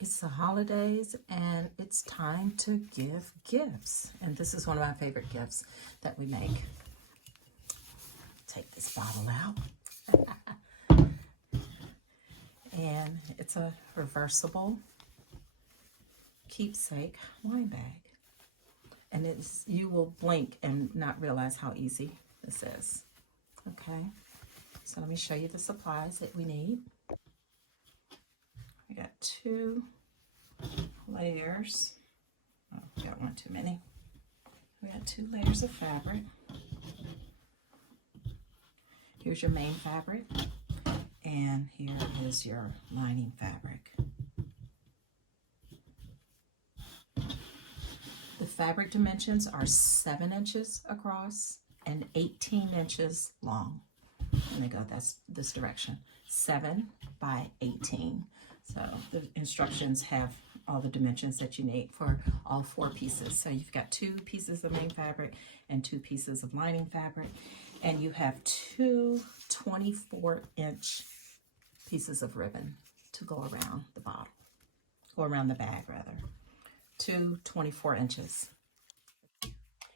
It's the holidays and it's time to give gifts. And this is one of my favorite gifts that we make. Take this bottle out. And it's a reversible keepsake wine bag. And you will blink and not realize how easy this is. Okay, so let me show you the supplies that we need. We got 2 layers. Oh, we got one too many. We got 2 layers of fabric. Here's your main fabric, and here is your lining fabric. The fabric dimensions are 7 inches across and 18 inches long. Let me go this direction. 7 by 18. So the instructions have all the dimensions that you need for all 4 pieces. So you've got 2 pieces of main fabric and 2 pieces of lining fabric, and you have 2 24-inch pieces of ribbon to go around the bottle, or around the bag rather. 2 24 inches.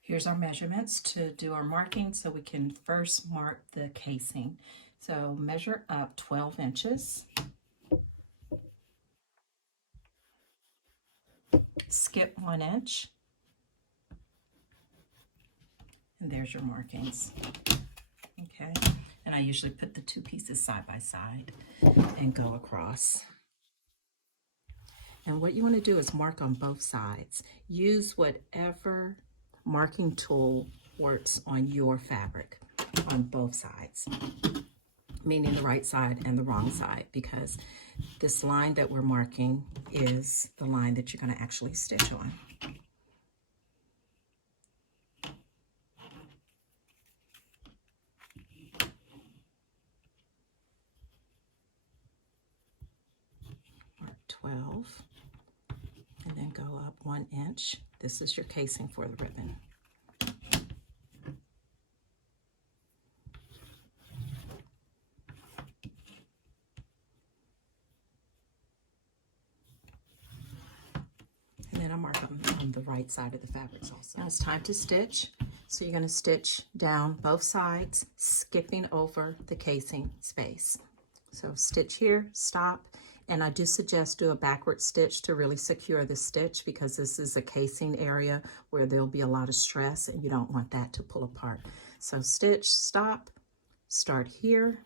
Here's our measurements to do our marking, so we can first mark the casing. So measure up 12 inches. Skip 1 inch. And there's your markings. Okay, and I usually put the 2 pieces side by side and go across. And what you want to do is mark on both sides. Use whatever marking tool works on your fabric on both sides, meaning the right side and the wrong side, because this line that we're marking is the line that you're going to actually stitch on. Mark 12 and then go up 1 inch. This is your casing for the ribbon. And then I mark on the right side of the fabrics also. Now it's time to stitch. So you're going to stitch down both sides, skipping over the casing space. So stitch here, stop, and I do suggest do a backward stitch to really secure the stitch, because this is a casing area where there'll be a lot of stress and you don't want that to pull apart. So stitch, stop, start here,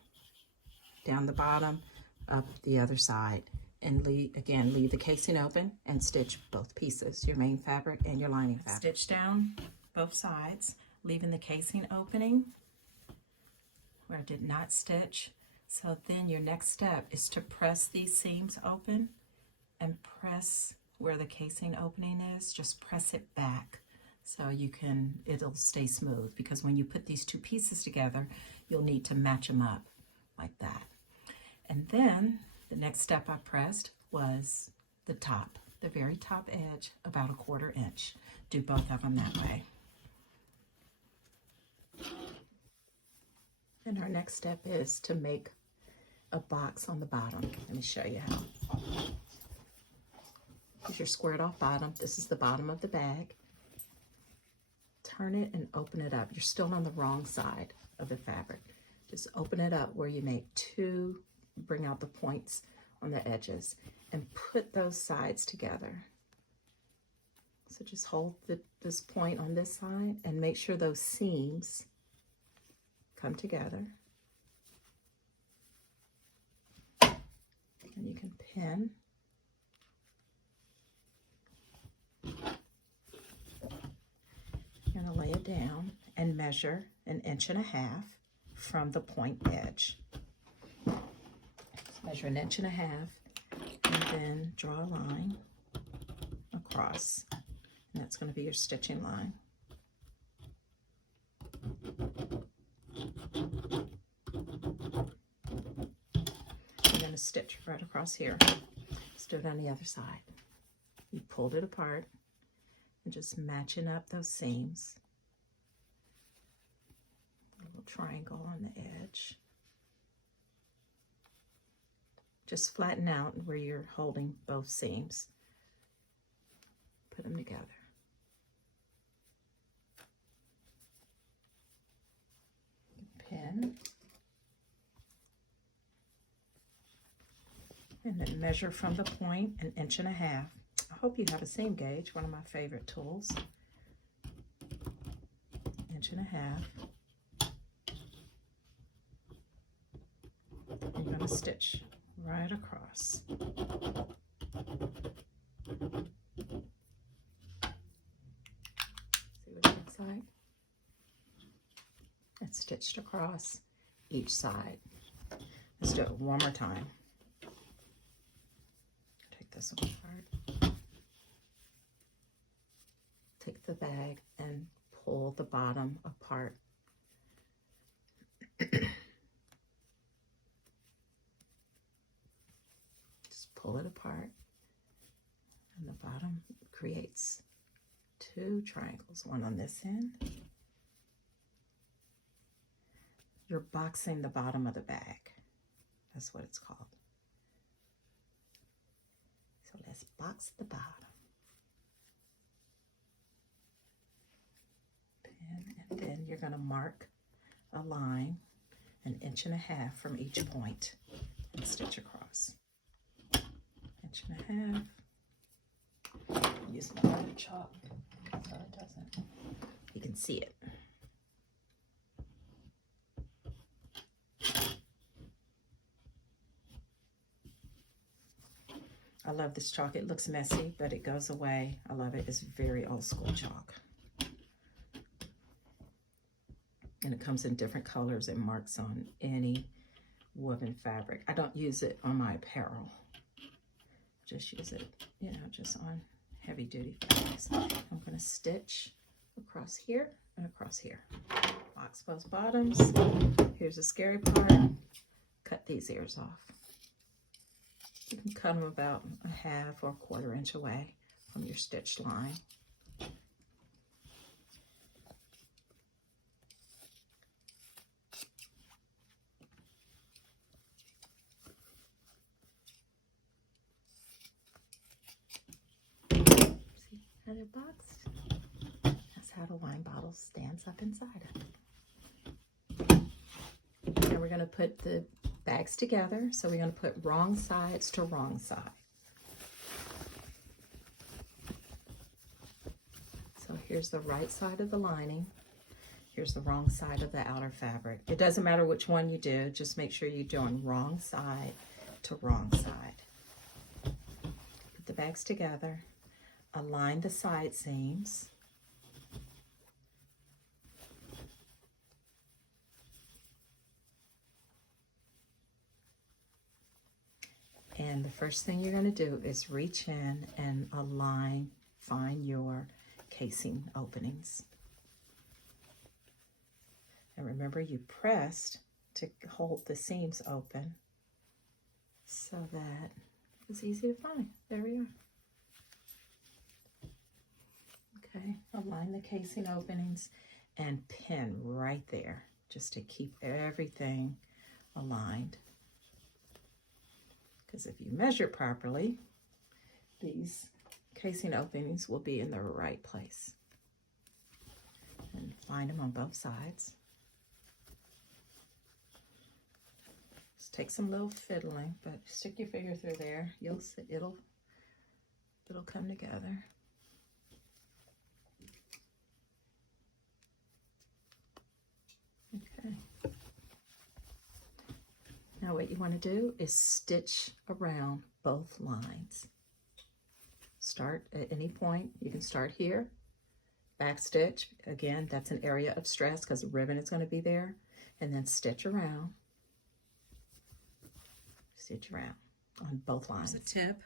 down the bottom, up the other side, and leave the casing open and stitch both pieces, your main fabric and your lining fabric. Stitch down both sides, leaving the casing opening where I did not stitch. So then your next step is to press these seams open and press where the casing opening is. Just press it back so it'll stay smooth, because when you put these 2 pieces together, you'll need to match them up like that. And then the next step I pressed was the top, the very top edge, about 1/4 inch. Do both of them that way. And our next step is to make a box on the bottom. Let me show you how. Here's your squared off bottom. This is the bottom of the bag. Turn it and open it up. You're still on the wrong side of the fabric. Just open it up where you make 2, bring out the points on the edges, and put those sides together. So just hold this point on this side and make sure those seams come together. And you can pin. You're going to lay it down and measure 1.5 inches from the point edge. Measure 1.5 inches and then draw a line across. And that's going to be your stitching line. I'm going to stitch right across here. Let's do it on the other side. You pulled it apart and just matching up those seams. A little triangle on the edge. just flatten out where you're holding both seams. Put them together. Pin. And then measure from the point 1.5 inches. I hope you have a seam gauge, one of my favorite tools. 1.5 inches. I'm going to stitch right across. See what it looks like? It's stitched across each side. Let's do it one more time. Take this one apart. Take the bag and pull the bottom apart. Just pull it apart, and the bottom creates 2 triangles, one on this end. You're boxing the bottom of the bag. That's what it's called. So let's box the bottom. Pin, and then you're going to mark a line 1.5 inches from each point and stitch across. 1.5 inches. Use my other chalk so it doesn't. You can see it. I love this chalk. It looks messy, but it goes away. I love it. It's very old school chalk. And it comes in different colors and marks on any woven fabric. I don't use it on my apparel. Just use it, you know, just on heavy duty fabrics. I'm going to stitch across here and across here. Box both bottoms. Here's the scary part. Cut these ears off. You can cut them about 1/2 or 1/4 inch away from your stitch line. See how they're boxed? That's how the wine bottle stands up inside it. Now we're going to put the bags together, so we're going to put wrong sides to wrong side. So here's the right side of the lining. Here's the wrong side of the outer fabric. It doesn't matter which one you do, just make sure you're doing wrong side to wrong side. Put the bags together, align the side seams. And the first thing you're going to do is reach in and align, find your casing openings. And remember, you pressed to hold the seams open so that it's easy to find. There we are. Okay, align the casing openings and pin right there just to keep everything aligned. Because if you measure properly, these casing openings will be in the right place. And find them on both sides. Just take some little fiddling, but stick your finger through there. You'll see it'll come together. Okay. Now what you want to do is stitch around both lines. Start at any point. You can start here, back stitch. Again, that's an area of stress because the ribbon is going to be there. And then stitch around. Stitch around on both lines. As a tip,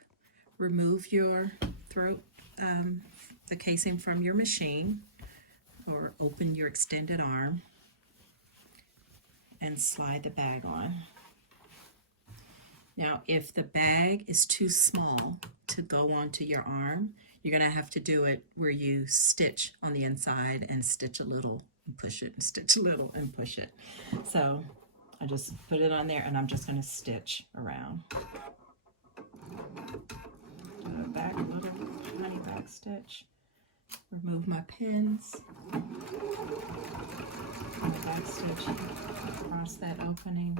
remove your the casing from your machine, or open your extended arm and slide the bag on. Now, if the bag is too small to go onto your arm, you're going to have to do it where you stitch on the inside and stitch a little and push it, and stitch a little and push it. So I just put it on there and I'm just going to stitch around. Do a back, little tiny back stitch. Remove my pins. And the back stitch across that opening.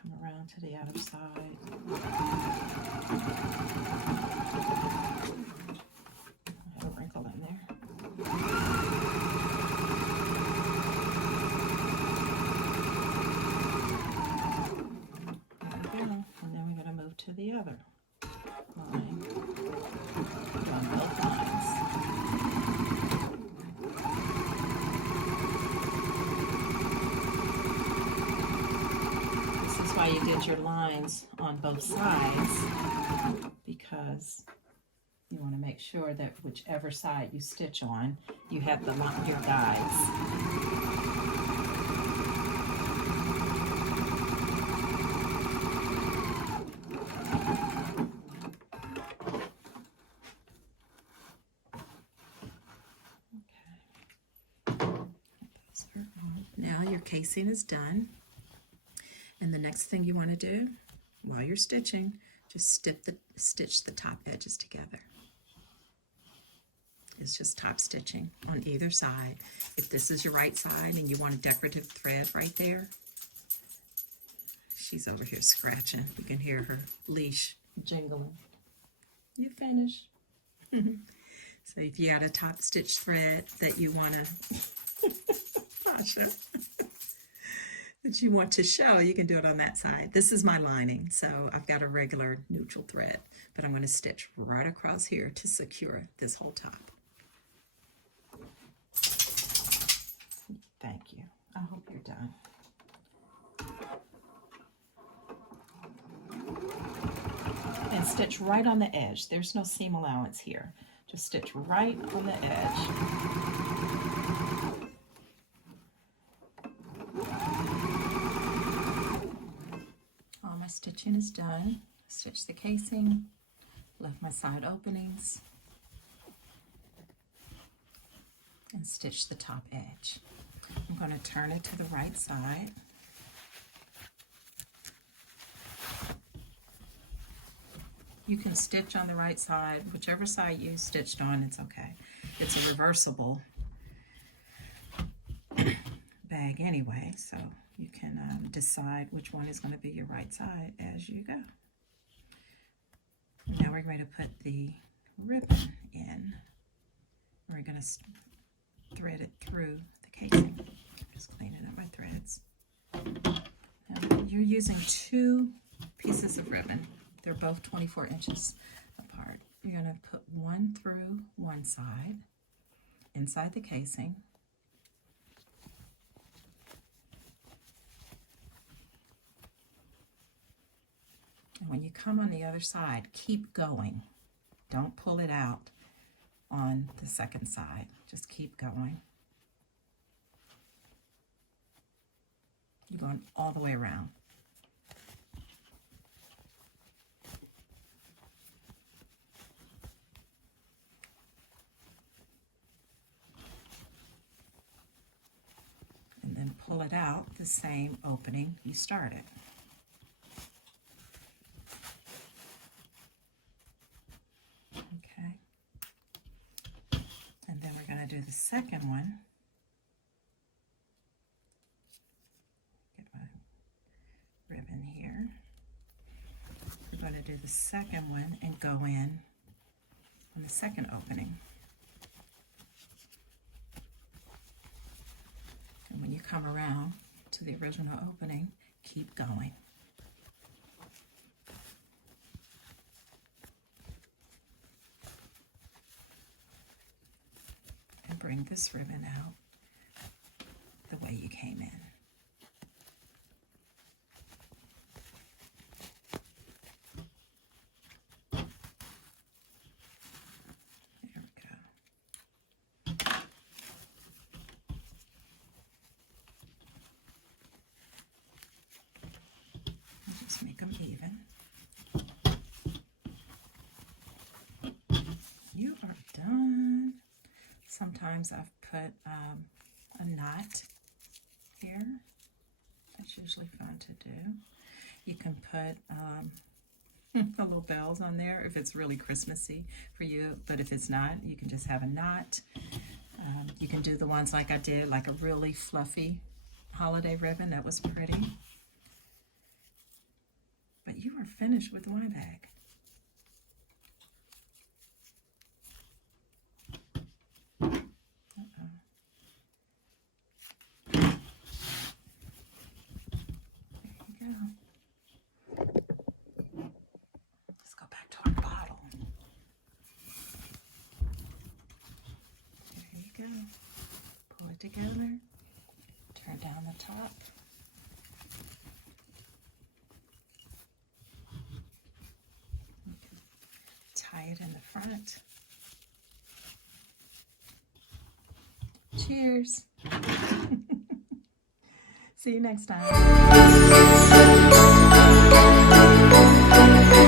Come around to the other side. I have a wrinkle in there. To the other line, on both lines. This is why you did your lines on both sides, because you want to make sure that whichever side you stitch on, you have the your guides. Now your casing is done, and the next thing you want to do while you're stitching, just stitch the top edges together. It's just top stitching on either side. If this is your right side and you want a decorative thread right there, she's over here scratching. You can hear her leash jingling. You finished. So if you got a top stitch thread that you want to that you want to show, you can do it on that side. This is my lining, so I've got a regular neutral thread, but I'm going to stitch right across here to secure this whole top. Thank you. I hope you're done. And stitch right on the edge. There's no seam allowance here. Just stitch right on the edge. All my stitching is done. Stitch the casing, left my side openings, and stitch the top edge. I'm going to turn it to the right side. You can stitch on the right side, whichever side you stitched on, it's okay. It's a reversible bag anyway, so you can decide which one is going to be your right side as you go. Now we're going to put the ribbon in. We're going to thread it through the casing. Just cleaning up my threads. Now, you're using 2 pieces of ribbon. They're both 24 inches apart. You're going to put one through one side, inside the casing. And when you come on the other side, keep going. Don't pull it out on the second side. Just keep going. You're going all the way around. And then pull it out the same opening you started. Okay. And then we're going to do the second one. Get my ribbon here. We're going to do the second one and go in on the second opening. And when you come around to the original opening, keep going. And bring this ribbon out the way you came in. There we go. Just make them even. sometimes I've put a knot here. That's usually fun to do. You can put the little bells on there if it's really Christmassy for you, but if it's not, you can just have a knot. You can do the ones like I did, like a really fluffy holiday ribbon. That was pretty. But you are finished with the wine bag. Let's go back to our bottle. There you go. Pull it together. Turn down the top. Tie it in the front. Cheers. See you next time.